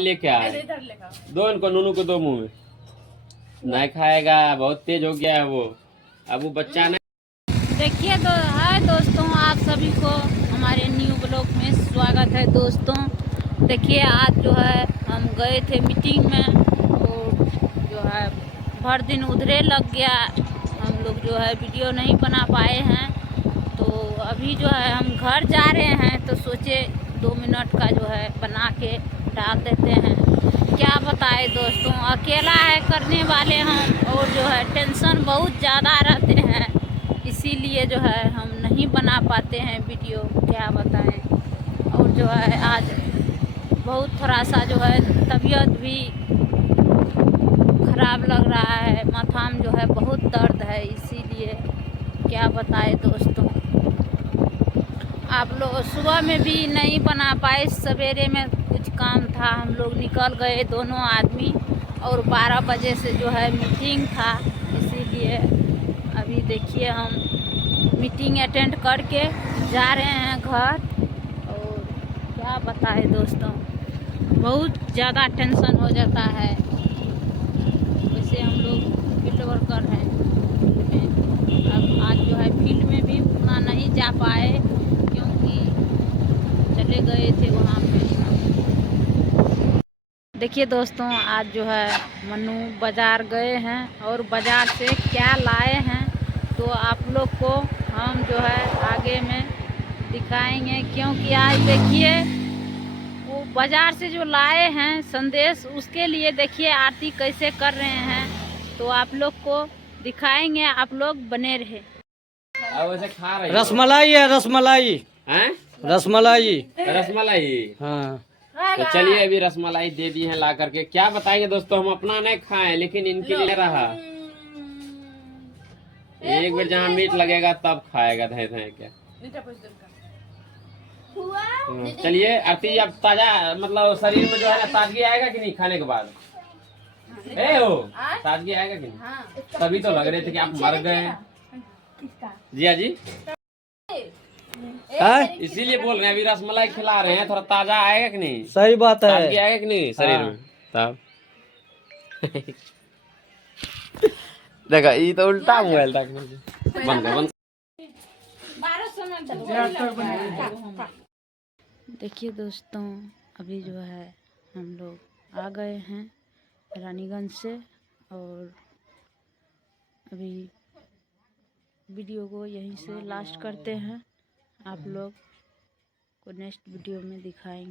लेके आए दो, इनको नूनू को दो मुंह में नहीं खाएगा, बहुत तेज हो गया है वो। अब वो बच्चा नहीं। देखिए तो हाय दोस्तों, आप सभी को हमारे न्यू ब्लॉग में स्वागत है। दोस्तों देखिए, आज जो है हम गए थे मीटिंग में और जो है भर दिन उधरे लग गया। हम लोग जो है वीडियो नहीं बना पाए हैं, तो अभी जो है हम घर जा रहे हैं, तो सोचे 2 मिनट का जो है बना के डाल देते हैं। क्या बताए दोस्तों, अकेला है करने वाले हम, और जो है टेंशन बहुत ज़्यादा रहते हैं, इसीलिए जो है हम नहीं बना पाते हैं वीडियो। क्या बताएं। और जो है आज बहुत थोड़ा सा जो है तबीयत भी ख़राब लग रहा है, माथा में जो है बहुत दर्द है, इसीलिए क्या बताए दोस्तों। आप लोग सुबह में भी नहीं बना पाए, सवेरे में कुछ काम था, हम लोग निकल गए दोनों आदमी, और 12 बजे से जो है मीटिंग था, इसीलिए अभी देखिए हम मीटिंग अटेंड करके जा रहे हैं घर। और क्या बताए दोस्तों, बहुत ज़्यादा टेंशन हो जाता है। वैसे हम लोग फील्ड वर्कर हैं, अब आज जो है फील्ड में भी उतना नहीं जा पाए, क्योंकि चले गए थे वहाँ पे। देखिए दोस्तों, आज जो है मनु बाज़ार गए हैं, और बाज़ार से क्या लाए हैं तो आप लोग को हम जो है आगे में दिखाएंगे। क्योंकि आज देखिए वो बाज़ार से जो लाए हैं संदेश, उसके लिए देखिए आरती कैसे कर रहे हैं, तो आप लोग को दिखाएंगे, आप लोग बने रहे। वैसे खा रही रसमलाई है, रसमलाई हैं? रसमलाई। रसमलाई। हाँ, तो चलिए अभी रसमलाई दे दी है ला करके। क्या बताएंगे दोस्तों, हम अपना नहीं खाएं, लेकिन इनके लिए रहा। एक बार जहाँ मीट लगेगा तब खाएगा धै धै क्या। चलिए आरती, अब ताजा मतलब शरीर में जो है ना ताजगी आएगा कि नहीं खाने के बाद? ए हो, ताजगी आएगा कि नहीं? तभी तो लग रहे थे कि आप मर गए। जिया जी, इसीलिए बोल रहे हैं, अभी रसमलाई खिला रहे हैं, थोड़ा ताजा आएगा कि नहीं? सही बात है। ताजगी आएगा कि नहीं शरीर में तब? देखा, ये तो उल्टा मोबाइल था। बंद कर, बंद। देखिए दोस्तों, अभी जो है हम लोग आ गए हैं रानीगंज से, और अभी वीडियो को यहीं से लास्ट करते हैं। आप लोग को नेक्स्ट वीडियो में दिखाएंगे।